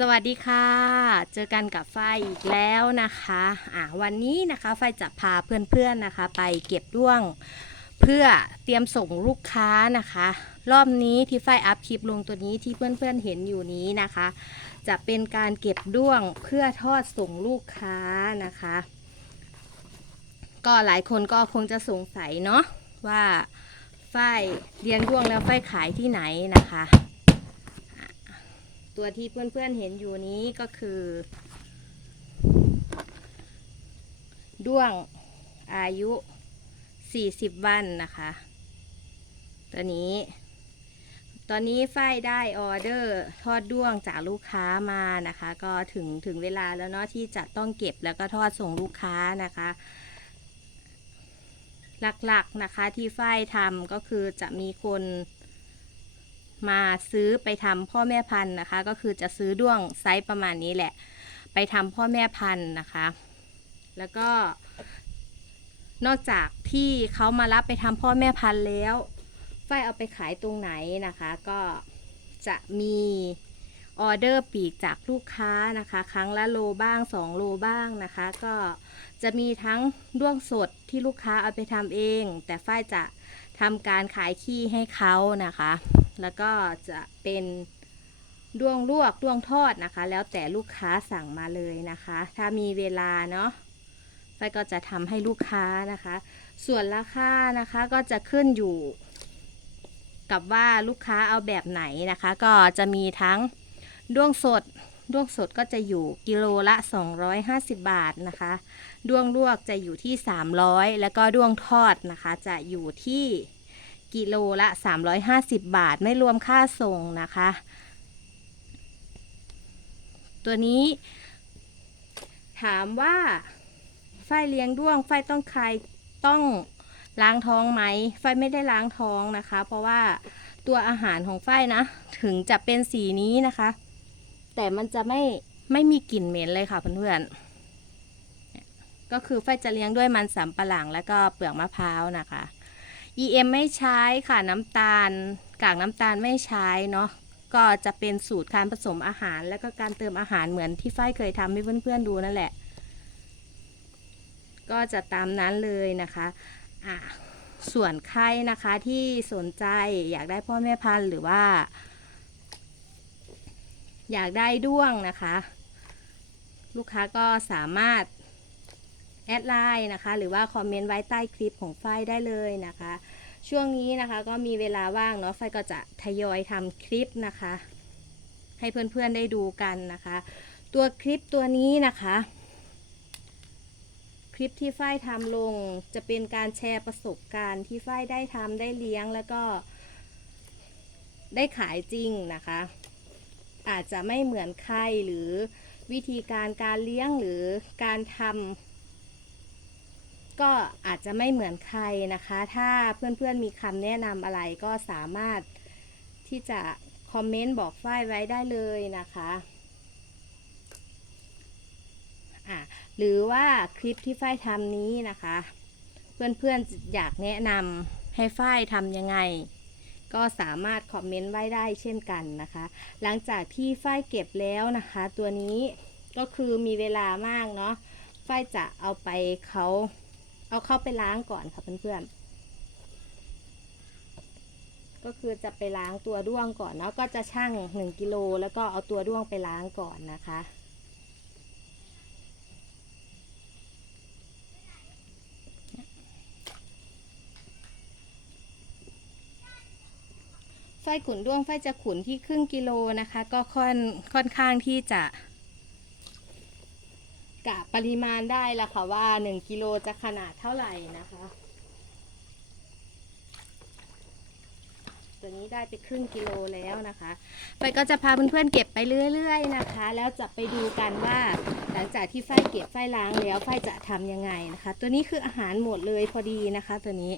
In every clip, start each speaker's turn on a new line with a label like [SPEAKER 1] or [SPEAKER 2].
[SPEAKER 1] สวัสดีค่ะ เจอกันกับฝ้ายอีกแล้วนะคะอะวันนี้นะคะฝ้ายจะพาเพื่อนๆนะคะ ไปเก็บด้วงเพื่อเตรียมส่งลูกค้านะคะ รอบนี้ที่ฝ้ายอัพคลิปลงตัวนี้ที่เพื่อนๆเห็นอยู่นี้นะคะ จะเป็นการเก็บด้วงเพื่อทอดส่งลูกค้านะคะ ก็หลายคนก็คงจะสงสัยเนาะว่าฝ้ายเลี้ยงด้วงแล้วฝ้ายขายที่ไหนนะคะ ตัวที่เพื่อนๆเห็นอยู่นี้ก็คือ ด้วงอายุ 40 วันนะคะ ตัวนี้ ตอนนี้ฝ้ายได้ออเดอร์ทอดด้วงจากลูกค้ามานะคะ ก็ถึงถึงเวลาแล้วเนาะที่จะต้องเก็บแล้วก็ทอดส่งลูกค้านะคะ หลักๆนะคะที่ฝ้ายทำก็คือจะมีคน มาซื้อไปทำพ่อแม่พันธุ์นะคะ ก็คือจะซื้อด้วงไซส์ประมาณนี้แหละ ไปทำพ่อแม่พันธุ์นะคะ แล้วก็ นอกจากที่เขามารับไปทำพ่อแม่พันธุ์แล้วฝ้ายเอาไปขายตรงไหนนะคะ ก็จะมีออเดอร์ปีกจากลูกค้านะคะ ครั้งละโลบ้าง 2 โลบ้างนะคะ ก็จะมีทั้งด้วงสดที่ลูกค้าเอาไปทำเอง แต่ฝ้ายจะทำการขายขี้ให้เขานะคะ แล้วก็จะเป็นด้วงลวกด้วงทอดนะคะ แล้วแต่ลูกค้าสั่งมาเลยนะคะ ถ้ามีเวลาเนาะไฟก็จะทำให้ลูกค้านะคะ ส่วนราคานะคะก็จะขึ้นอยู่ กับว่าลูกค้าเอาแบบไหนนะคะ ก็จะมีทั้งด้วงสดด้วงสดก็จะอยู่กิโลละ 250 บาทนะคะ ด้วงลวกจะอยู่ที่ 300 แล้วก็ด้วงทอดนะคะ จะอยู่ที่ กิโลละ 350 บาทไม่รวมค่าส่งนะคะ ตัวนี้ ถามว่าฝ้ายเลี้ยงด้วงฝ้ายต้องใครต้องล้างท้องไหมฝ้ายไม่ได้ล้างท้องนะคะ เพราะว่าตัวอาหารของฝ้ายนะ ถึงจะเป็นสีนี้นะคะ แต่มันจะไม่ไม่มีกลิ่นเหม็นเลยค่ะเพื่อนๆก็คือฝ้ายจะเลี้ยงด้วยมันสำปะหลังแล้วก็เปลือกมะพร้าวนะคะ EM ไม่ใช้ค่ะน้ำตาลกากน้ำตาลไม่ใช้เนาะก็จะเป็นสูตรการผสมอาหาร แล้วก็การเติมอาหารเหมือนที่ฝ้ายเคยทำให้เพื่อนๆดูนั่นแหละ ก็จะตามนั้นเลยนะคะอะส่วนใครนะคะที่สนใจอยากได้พ่อแม่พันธุ์หรือว่า อยากได้ด้วงนะคะ ลูกค้าก็สามารถ แอดไลน์นะคะ หรือว่าคอมเมนต์ไว้ใต้คลิปของฝ้ายได้เลยนะคะ ช่วงนี้นะคะก็มีเวลาว่างเนาะฝ้ายก็จะทยอยทำคลิปนะคะ ให้เพื่อนๆได้ดูกันนะคะ ตัวคลิปตัวนี้นะคะ คลิปที่ฝ้ายทำลงจะเป็นการแชร์ประสบการณ์ที่ฝ้ายได้ทำได้เลี้ยงแล้วก็ ได้ขายจริงนะคะ อาจจะไม่เหมือนใครหรือวิธีการการเลี้ยงหรือการทำ ก็อาจจะไม่เหมือนใครนะคะ ถ้าเพื่อนๆมีคำแนะนำอะไรก็สามารถที่จะคอมเมนต์บอกฝ้ายไว้ได้เลยนะคะอะหรือว่าคลิปที่ฝ้ายทำนี้นะคะ เพื่อนๆอยากแนะนำให้ฝ้ายทำยังไง ก็สามารถคอมเมนต์ไว้ได้เช่นกันนะคะ หลังจากที่ฝ้ายเก็บแล้วนะคะ ตัวนี้ก็คือมีเวลามากเนาะฝ้ายจะเอาไปเขา เอาเข้าไปล้างก่อนค่ะเพื่อนๆ ก็คือจะไปล้างตัวด้วงก่อนเนาะ ก็จะชั่ง1กิโลแล้วก็เอาตัวด้วงไปล้างก่อนนะคะไฟขุนด้วงไฟจะขุนที่ครึ่งกิโลนะคะ ก็ค่อนค่อนข้างที่จะ กะปริมาณได้ละค่ะว่า 1กิโลจะขนาดเท่าไหร่นะคะ ตัวนี้ได้ไปครึ่งกิโลแล้วนะคะไปก็จะพาเพื่อนๆเก็บไปเรื่อย ๆนะคะ แล้วจะไปดูกันว่า หลังจากที่ไฟเก็บไฟล้างแล้วไฟจะทำยังไงนะคะ ตัวนี้คืออาหารหมดเลยพอดีนะคะ ตัวนี้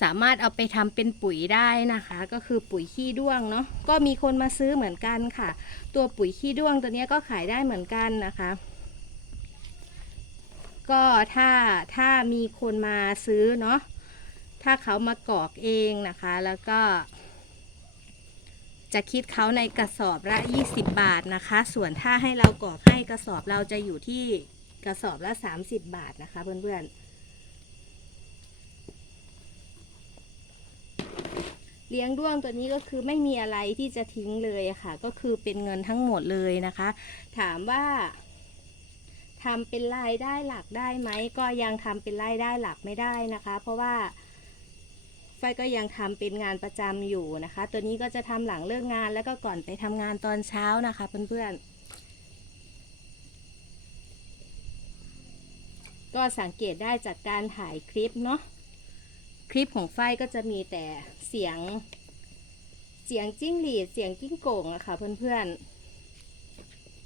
[SPEAKER 1] สามารถเอาไปทำเป็นปุ๋ยได้นะคะ ก็คือปุ๋ยขี้ด้วงเนาะก็มีคนมาซื้อเหมือนกันค่ะ ตัวปุ๋ยขี้ด้วงตัวนี้ก็ขายได้เหมือนกันนะคะ ก็ถ้าถ้ามีคนมาซื้อเนาะถ้าเขามากรอกเองนะคะ แล้วก็ จะคิดเขาในกระสอบละ 20 บาทนะคะ ส่วนถ้าให้เรากรอกให้กระสอบเราจะอยู่ที่กระสอบละ 30 บาทนะคะเพื่อนๆเลี้ยงด้วงตัวนี้ก็คือไม่มีอะไรที่จะทิ้งเลยค่ะ ก็คือเป็นเงินทั้งหมดเลยนะคะ ถามว่า ทำเป็นรายได้หลักได้ไหมก็ยังทำเป็นรายได้หลักไม่ได้นะคะ เพราะว่าไฟก็ยังทำเป็นงานประจำอยู่นะคะ ตัวนี้ก็จะทำหลังเลิกงานแล้วก็ก่อนไปทำงานตอนเช้านะคะ เพื่อนๆ ก็สังเกตได้จากการถ่ายคลิปเนาะ คลิปของไฟก็จะมีแต่เสียง เสียงจิ้งหรีด เสียงกิ้งโก่งอะค่ะเพื่อนๆ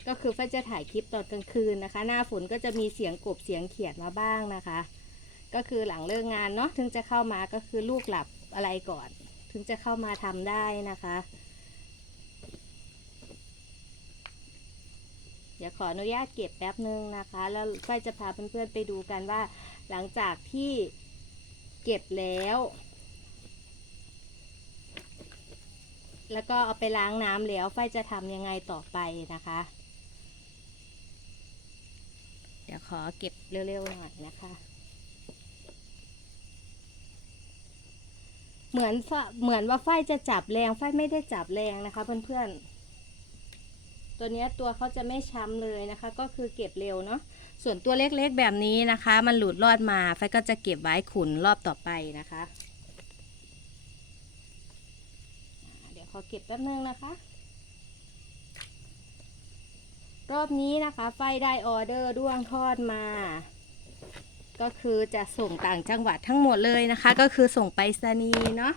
[SPEAKER 1] ก็คือไฟจะถ่ายคลิปตอนกลางคืนนะคะ หน้าฝนก็จะมีเสียงกบเสียงเขียดมาบ้างนะคะ ก็คือหลังเลิกงานเนาะถึงจะเข้ามาก็คือลูกหลับอะไรก่อน ถึงจะเข้ามาทำได้นะคะ เดี๋ยวขออนุญาตเก็บแป๊บนึงนะคะ แล้วก็จะพาเพื่อนๆไปดูกันว่า หลังจากที่เก็บแล้ว แล้วก็เอาไปล้างน้ำแล้วไฟจะทำยังไงต่อไปนะคะ ดี๋ยวขอเก็บเร็วๆหน่อยนะคะ เหมือนฝเหมือนว่าไฟจะจับแรงไฟไม่ได้จับแรงนะคะเพื่อนๆ ตัวนี้ตัวเขาจะไม่ช้ำเลยนะคะ ก็คือเก็บเร็วเนาะ ส่วนตัวเล็กๆแบบนี้นะคะ มันหลุดรอดมาไฟก็จะเก็บไว้ขุนรอบต่อไปนะคะ เดี๋ยวขอเก็บแป๊บนึงนะคะ รอบนี้นะคะไฟได้ออเดอร์ด้วงทอดมา ก็คือจะส่งต่างจังหวัดทั้งหมดเลยนะคะ ก็คือส่งไปรษณีเนาะ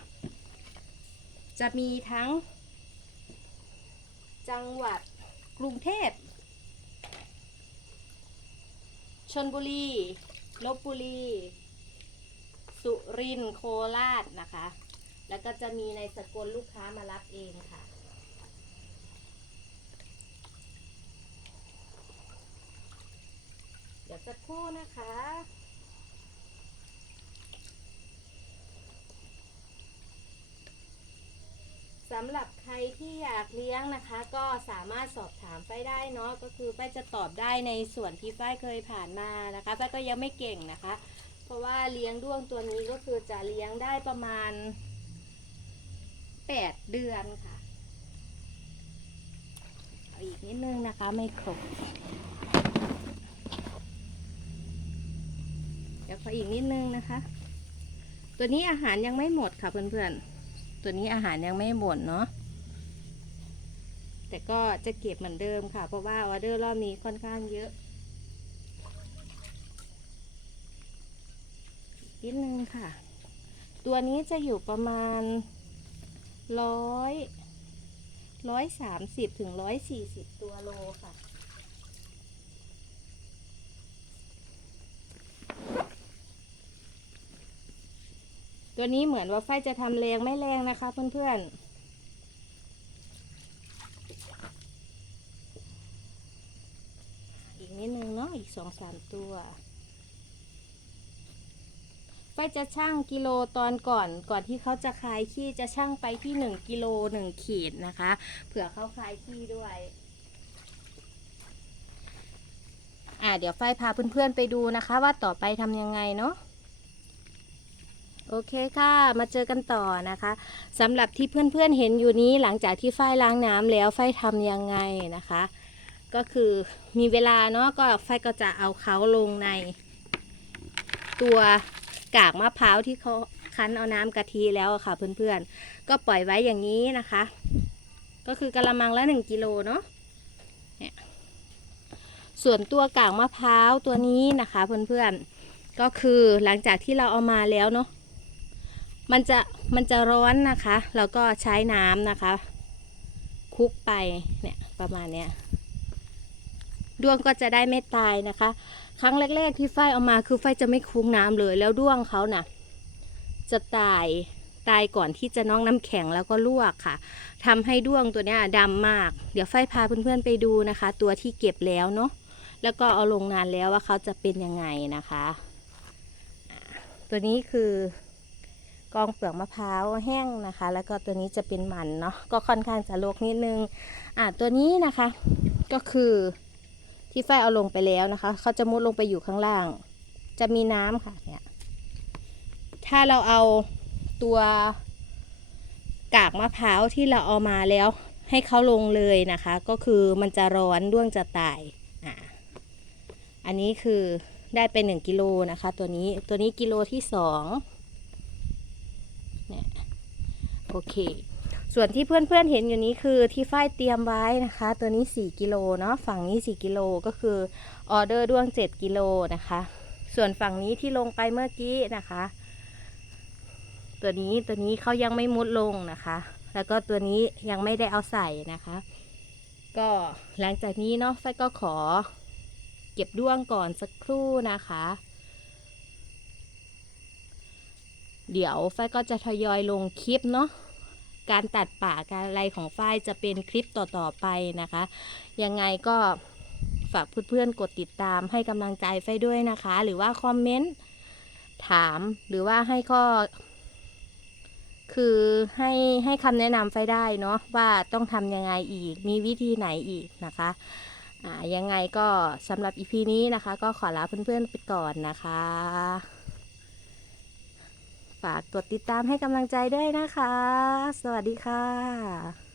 [SPEAKER 1] จะมีทั้ง จังหวัดกรุงเทพชนบุรีลบบุรี สุรินทร์โคราชนะคะ แล้วก็จะมีในสกลลูกค้ามารับเองค่ะ เดี๋ยวสักครู่นะคะ สำหรับใครที่อยากเลี้ยงนะคะ ก็สามารถสอบถามไฟได้เนาะก็คือไฟจะตอบได้ในส่วนที่ไฟเคยผ่านมานะคะไฟก็ยังไม่เก่งนะคะ เพราะว่าเลี้ยงด้วงตัวนี้ก็คือจะเลี้ยงได้ประมาณ 8 เดือนค่ะเอาอีกนิดนึงนะคะไม่ครบ เดี๋ยวขออีกนิดนึงนะคะ ตัวนี้อาหารยังไม่หมดค่ะเพื่อนๆ ตัวนี้อาหารยังไม่หมดเนาะ แต่ก็จะเก็บเหมือนเดิมค่ะ เพราะว่าออเดอร์รอบนี้ค่อนข้างเยอะ นิดนึงค่ะ ตัวนี้จะอยู่ประมาณร้อยร้อยสามสิบถึงร้อยสี่สิบตัวโลค่ะ ตัวนี้เหมือนว่าไฟจะทำแรงไม่แรงนะคะเพื่อนๆอีกนิดนึงเนาะอีกสองสามตัวไฟจะช่างกิโลตอนก่อนก่อนที่เขาจะคลายขี้จะช่างไปที่หนึ่งกิโลหนึ่งขีดนะคะ เผื่อเขาคลายขี้ด้วย อ่าเดี๋ยวไฟพาเพื่อนๆไปดูนะคะ ว่าต่อไปทำยังไงเนาะ โอเคค่ะ มาเจอกันต่อนะคะสำหรับที่เพื่อนๆเห็นอยู่นี้หลังจากที่ฝ้ายล้างน้ำแล้วฝ้ายทำยังไงนะคะ ก็คือมีเวลาเนาะก็ฝ้ายก็จะเอาเขาลงใน ตัวกากมะพร้าวที่เขาคั้นเอาน้ำกะทิแล้วอะค่ะเพื่อนๆ ก็ปล่อยไว้อย่างนี้นะคะ ก็คือกะละมังละหนึ่งกิโลเนาะเนี่ยส่วนตัวกากมะพร้าวตัวนี้นะคะเพื่อนๆก็คือหลังจากที่เราเอามาแล้วเนาะ มันจะมันจะร้อนนะคะ แล้วก็ใช้น้ำนะคะ คุกไปเนี่ยประมาณเนี้ยด้วงก็จะได้ไม่ตายนะคะ ครั้งแรก ๆ ที่ไฟเอามาคือไฟจะไม่คลุกน้ำเลย แล้วด้วงเขาน่ะ จะตายตายก่อนที่จะน้องน้ำแข็งแล้วก็ลวกค่ะทำให้ด้วงตัวเนี้ยดำมาก เดี๋ยวไฟพาเพื่อนๆไปดูนะคะ ตัวที่เก็บแล้วเนาะแล้วก็เอาลงนานแล้วว่าเขาจะเป็นยังไงนะคะ ตัวนี้คือ กองเปลือกมะพร้าวแห้งนะคะ แล้วก็ตัวนี้จะเป็นหมันเนาะก็ค่อนข้างจะรกนิดนึงอะตัวนี้นะคะก็คือที่ฝ้ายเอาลงไปแล้วนะคะเขาจะมุดลงไปอยู่ข้างล่าง จะมีน้ำค่ะเนี่ยถ้าเราเอาตัวกากมะพร้าวที่เราเอามาแล้ว ให้เขาลงเลยนะคะ ก็คือมันจะร้อนด้วงจะตายอะอันนี้คือได้ไปหนึ่งกิโลนะคะ ตัวนี้ตัวนี้กิโลที่สอง โอเค ส่วนที่เพื่อนๆเห็นอยู่นี้คือที่ฝ้ายเตรียมไว้นะคะ ตัวนี้ 4 กิโลเนาะฝั่งนี้ 4 กิโลก็คือออเดอร์ด้วง 7 กิโลนะคะ ส่วนฝั่งนี้ที่ลงไปเมื่อกี้นะคะ ตัวนี้ตัวนี้เขายังไม่มุดลงนะคะ แล้วก็ตัวนี้ยังไม่ได้เอาใส่นะคะ ก็หลังจากนี้เนาะฝ้ายก็ขอ เก็บด้วงก่อนสักครู่นะคะ เดี๋ยวฝ้ายก็จะทยอยลงคลิปเนาะการตัดป่าการอะไรของฝ้ายจะเป็นคลิปต่อๆไปนะคะ ยังไงก็ฝากเพื่อนๆกดติดตามให้กำลังใจฝ้ายด้วยนะคะ หรือว่าคอมเมนต์ถามหรือว่าให้ข้อ คือให้ให้คำแนะนำฝ้ายได้เนาะว่าต้องทำยังไงอีก มีวิธีไหนอีกนะคะยังไงก็สำหรับอีพีนี้นะคะ ก็ขอลาเพื่อนๆไปก่อนนะคะ ฝากกดติดตามให้กำลังใจด้วยนะคะ สวัสดีค่ะ